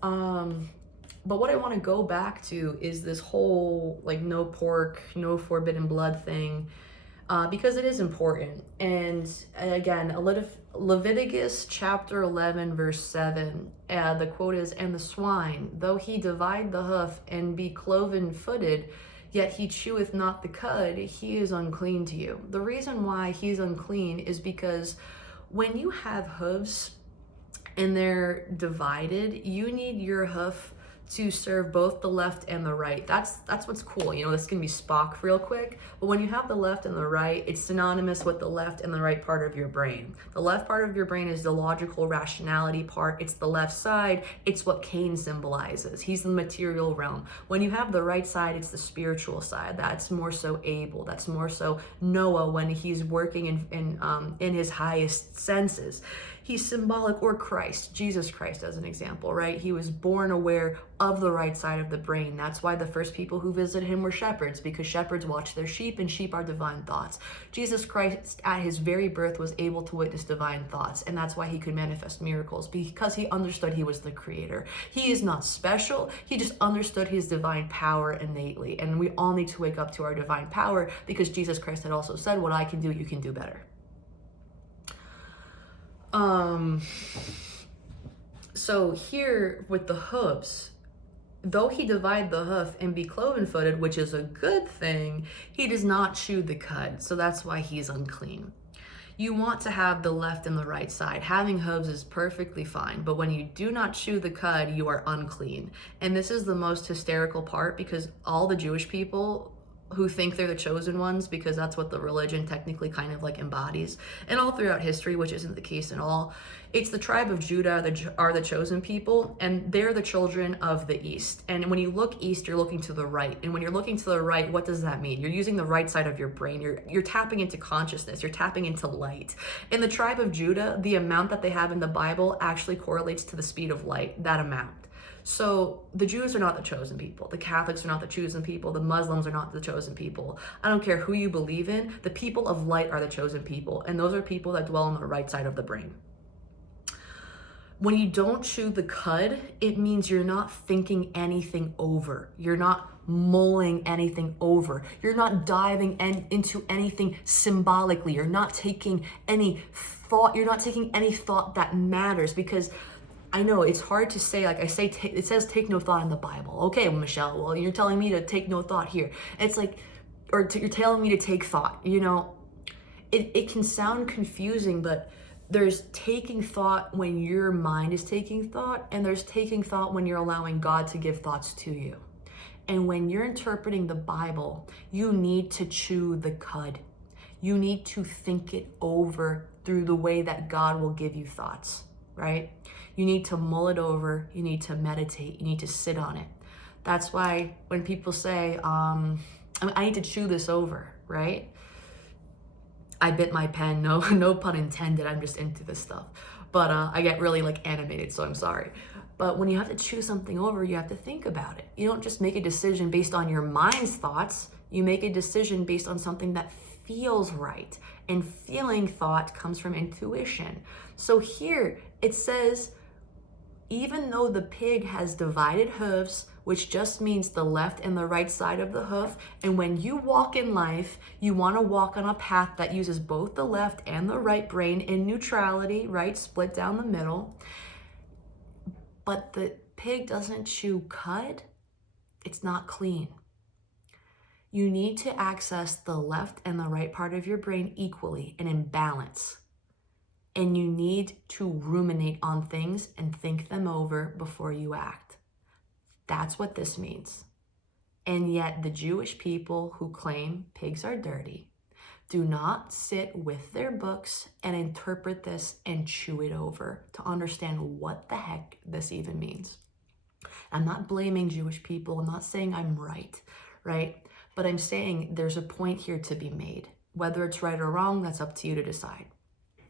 But what I want to go back to is this whole like no pork, no forbidden blood thing, because it is important. And again, Leviticus chapter 11, verse 7, the quote is, "And the swine, though he divide the hoof and be cloven-footed, yet he cheweth not the cud, he is unclean to you." The reason why he's unclean is because when you have hooves and they're divided, you need your hoof to serve both the left and the right. That's what's cool. You know, this can be Spock real quick, but when you have the left and the right, it's synonymous with the left and the right part of your brain. The left part of your brain is the logical rationality part. It's the left side. It's what Cain symbolizes. He's the material realm. When you have the right side, it's the spiritual side. That's more so Abel. That's more so Noah when he's working in his highest senses. He's symbolic, or Christ, Jesus Christ as an example, right? He was born aware of the right side of the brain. That's why the first people who visited him were shepherds, because shepherds watch their sheep, and sheep are divine thoughts. Jesus Christ at his very birth was able to witness divine thoughts, and that's why he could manifest miracles, because he understood he was the creator. He is not special, he just understood his divine power innately, and we all need to wake up to our divine power, because Jesus Christ had also said, "What I can do, you can do better." So here with the hooves, though he divide the hoof and be cloven-footed, which is a good thing, he does not chew the cud. So that's why he's unclean. You want to have the left and the right side. Having hooves is perfectly fine, but when you do not chew the cud, you are unclean. And this is the most hysterical part, because all the Jewish people who think they're the chosen ones, because that's what the religion technically kind of like embodies, and all throughout history, which isn't the case at all, it's the tribe of Judah that are the chosen people, and they're the children of the east. And when you look east, you're looking to the right, and when you're looking to the right, what does that mean? You're using the right side of your brain. You're tapping into consciousness. You're tapping into light. In the tribe of Judah, the amount that they have in the Bible actually correlates to the speed of light, that amount. So the Jews are not the chosen people. The Catholics are not the chosen people. The Muslims are not the chosen people. I don't care who you believe in. The people of light are the chosen people. And those are people that dwell on the right side of the brain. When you don't chew the cud, it means you're not thinking anything over. You're not mulling anything over. You're not diving into anything symbolically. You're not taking any thought. You're not taking any thought that matters, because I know it's hard to say, like I say, it says take no thought in the Bible. Okay, Michelle, well, you're telling me to take no thought here. It's like, you're telling me to take thought, you know, it can sound confusing, but there's taking thought when your mind is taking thought, and there's taking thought when you're allowing God to give thoughts to you. And when you're interpreting the Bible, you need to chew the cud. You need to think it over through the way that God will give you thoughts, right? You need to mull it over, you need to meditate, you need to sit on it. That's why when people say, I need to chew this over, right? I bit my pen, no pun intended, I'm just into this stuff. But I get really like animated, so I'm sorry. But when you have to chew something over, you have to think about it. You don't just make a decision based on your mind's thoughts, you make a decision based on something that feels right. And feeling thought comes from intuition. So here it says, even though the pig has divided hooves, which just means the left and the right side of the hoof, and when you walk in life, you want to walk on a path that uses both the left and the right brain in neutrality, right? Split down the middle. But the pig doesn't chew cud, it's not clean. You need to access the left and the right part of your brain equally and in balance. And you need to ruminate on things and think them over before you act. That's what this means. And yet the Jewish people who claim pigs are dirty do not sit with their books and interpret this and chew it over to understand what the heck this even means. I'm not blaming Jewish people. I'm not saying I'm right? But I'm saying there's a point here to be made. Whether it's right or wrong, that's up to you to decide.